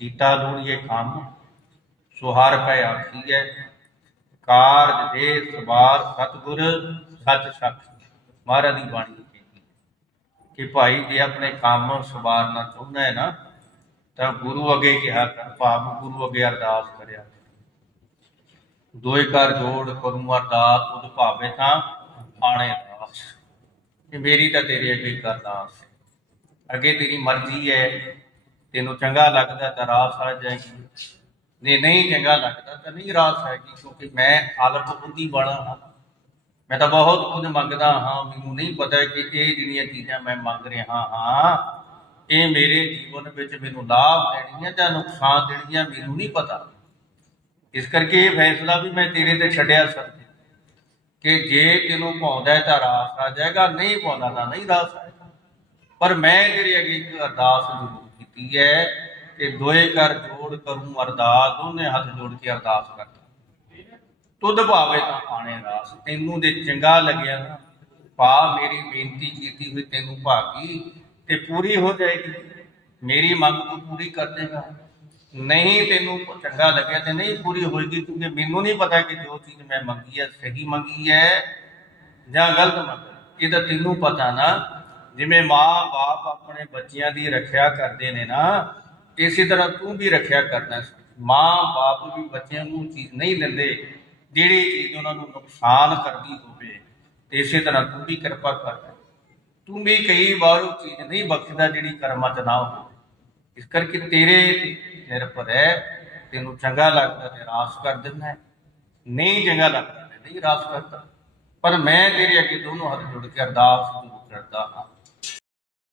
ਕੀਤਾ ਲੋੜੀਏ ਕੰਮ, ਸੁਹਾਰ ਪੈ ਆਖੀਐ, ਕਾਰਜ ਦੇ ਸਵਾਰ ਸਤਿਗੁਰ ਸੱਚ ਸੱਚ ਮਹਾਰਾਜ ਦੀ ਬਾਣੀ ਕਹਿੰਦੀ ਕਿ ਭਾਈ ਜੇ ਆਪਣੇ ਕੰਮ ਸਵਾਰਨਾ ਚਾਹੁੰਦਾ ਹੈ ਨਾ, ਤਾਂ ਗੁਰੂ ਅੱਗੇ ਕਿਹਾ ਕਰ, ਭਾਵ ਗੁਰੂ ਅੱਗੇ ਅਰਦਾਸ ਕਰਿਆ ਦੋਏ ਕਰ ਜੋੜ ਕਰੂੰ ਅਰਦਾਸ ਉਦ ਭਾਵੇ ਤਾਂ ਆਣੇ ਅਰਦਾਸ ਕਿ ਮੇਰੀ ਤਾਂ ਤੇਰੇ ਅੱਗੇ ਕਰਦਾਸ ਅੱਗੇ ਤੇਰੀ ਮਰਜ਼ੀ ਹੈ ਤੈਨੂੰ ਚੰਗਾ ਲੱਗਦਾ ਤਾਂ ਰਾਸ ਆ ਜਾਏਗੀ। ਜੇ ਨਹੀਂ ਚੰਗਾ ਲੱਗਦਾ ਤਾਂ ਨਹੀਂ ਰਾਸ ਹੈਗੀ ਕਿਉਂਕਿ ਮੈਂ ਹਾਲਤ ਬੁੱਧੀ ਵਾਲਾ ਹਾਂ। ਮੈਂ ਤਾਂ ਬਹੁਤ ਕੁਝ ਮੰਗਦਾ ਹਾਂ, ਮੈਨੂੰ ਨਹੀਂ ਪਤਾ ਕਿ ਇਹ ਜਿਹੜੀਆਂ ਚੀਜ਼ਾਂ ਮੈਂ ਮੰਗ ਰਿਹਾ ਹਾਂ, ਇਹ ਮੇਰੇ ਜੀਵਨ ਵਿੱਚ ਮੈਨੂੰ ਲਾਭ ਦੇਣੀਆਂ ਜਾਂ ਨੁਕਸਾਨ ਦੇਣੀਆਂ ਮੈਨੂੰ ਨਹੀਂ ਪਤਾ। ਇਸ ਕਰਕੇ ਇਹ ਫੈਸਲਾ ਵੀ ਮੈਂ ਤੇਰੇ ਤੇ ਛੱਡਿਆ ਸਰ ਕਿ ਜੇ ਤੈਨੂੰ ਪਾਉਂਦਾ ਤਾਂ ਰਾਸ ਆ ਜਾਏਗਾ, ਨਹੀਂ ਪਾਉਂਦਾ ਤਾਂ ਨਹੀਂ ਰਾਸ ਆਏਗਾ ਪਰ ਮੈਂ ਜਿਹੜੀ ਅੱਗੇ ਇੱਕ ਅਰਦਾਸ ਜ਼ਰੂਰ ਕੀਤੀ ਹੈ ਕਿ ਦੋਏ ਕਰ ਜੋੜ ਕਰੂੰ ਅਰਦਾਸ, ਦੋਨੇ ਹੱਥ ਜੋੜ ਕੇ ਅਰਦਾਸ ਕਰਦਾ। ਤੁਧ ਭਾਵੇ ਤਾਂ ਆਣੇ ਰਾਸ, ਤੈਨੂੰ ਦੇ ਚੰਗਾ ਲੱਗਿਆ ਨਾ ਭਾ ਮੇਰੀ ਬੇਨਤੀ ਕੀਤੀ ਹੋਈ ਤੈਨੂੰ ਭਾਗੀ ਤੇ ਪੂਰੀ ਹੋ ਜਾਏਗੀ। ਮੇਰੀ ਮੰਗ ਤੂੰ ਪੂਰੀ ਕਰ ਦੇਗਾ। ਨਹੀਂ ਤੈਨੂੰ ਚੰਗਾ ਲੱਗਿਆ ਤੇ ਨਹੀਂ ਪੂਰੀ ਹੋਏਗੀ ਕਿਉਂਕਿ ਮੈਨੂੰ ਨਹੀਂ ਪਤਾ ਕਿ ਜੋ ਚੀਜ਼ ਮੈਂ ਮੰਗੀ ਹੈ, ਸਹੀ ਮੰਗੀ ਹੈ ਜਾਂ ਗਲਤ ਮੰਗੀ ਇਹ ਤਾਂ ਤੈਨੂੰ ਪਤਾ ਨਾ। ਜਿਵੇਂ ਮਾਂ-ਬਾਪ ਆਪਣੇ ਬੱਚਿਆਂ ਦੀ ਰੱਖਿਆ ਕਰਦੇ ਨੇ ਨਾ, ਇਸੇ ਤਰ੍ਹਾਂ ਤੂੰ ਵੀ ਰੱਖਿਆ ਕਰਨਾ। ਮਾਂ-ਬਾਪ ਵੀ ਬੱਚਿਆਂ ਨੂੰ ਚੀਜ਼ ਨਹੀਂ ਦਿੰਦੇ ਜਿਹੜੀ ਚੀਜ਼ ਉਹਨਾਂ ਨੂੰ ਨੁਕਸਾਨ ਕਰਦੀ ਹੋਵੇ, ਤੇ ਇਸੇ ਤਰ੍ਹਾਂ ਤੂੰ ਵੀ ਕਿਰਪਾ ਕਰਦਾ ਤੂੰ ਵੀ ਕਈ ਵਾਰ ਉਹ ਚੀਜ਼ ਨਹੀਂ ਬਖਸ਼ਦਾ ਜਿਹੜੀ ਕਰਮਾਂ 'ਚ ਨਾ ਹੋਵੇ। ਇਸ ਕਰਕੇ ਤੇਰੇ ਨਿਰਭਰ ਹੈ, ਤੈਨੂੰ ਚੰਗਾ ਲੱਗਦਾ ਤੇ ਰਾਸ ਕਰ ਦਿੰਦਾ ਨਹੀਂ ਚੰਗਾ ਲੱਗਦਾ ਤੇ ਨਹੀਂ ਰਾਸ ਕਰਦਾ। ਪਰ ਮੈਂ ਤੇਰੇ ਅੱਗੇ ਦੋਨੋਂ ਹੱਥ ਜੋੜ ਕੇ ਅਰਦਾਸ ਜ਼ਰੂਰ ਕਰਦਾ ਹਾਂ।